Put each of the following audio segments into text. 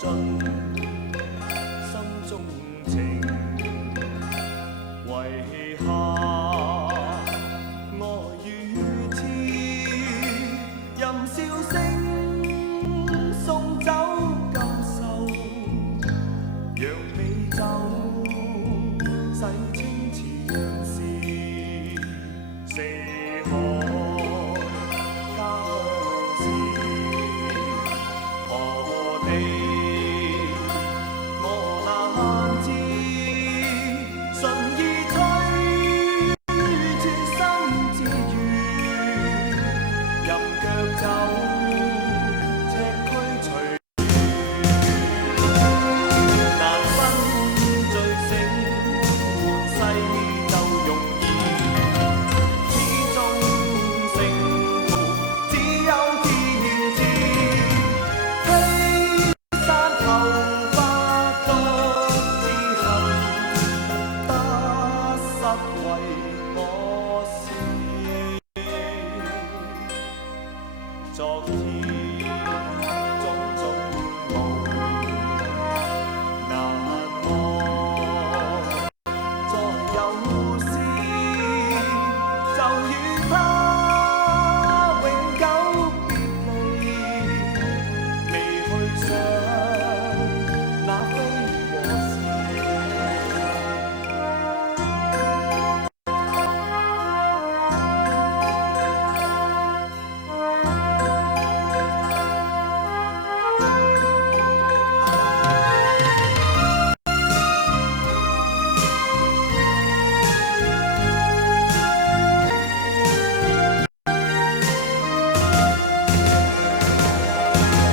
盡心中情，遺下愛與痴，任笑聲送走舊愁，讓美酒洗清前事，四海家鄉事，何地我難知，順意吹轉心自如，任腳走赤區隨難分醉醒，換世就容易，始終勝負只有天知。披山頭髮獨自行，得失為我事。昨天種種夢難忘，再有時就與他永久別離，未去想那非和事。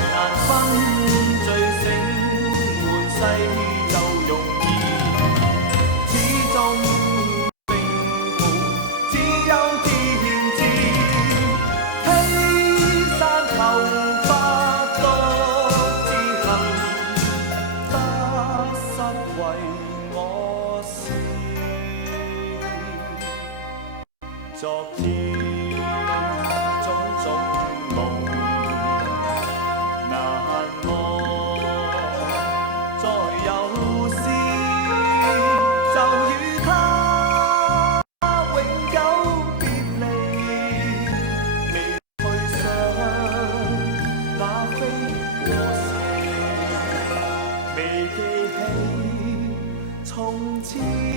難分醉醒，換世就容易，始終勝負只有天知。披山頭髮獨自行，得失為我事。昨天種種夢難忘，再有時就與他永久別離，未去想那非和事，未記起從前。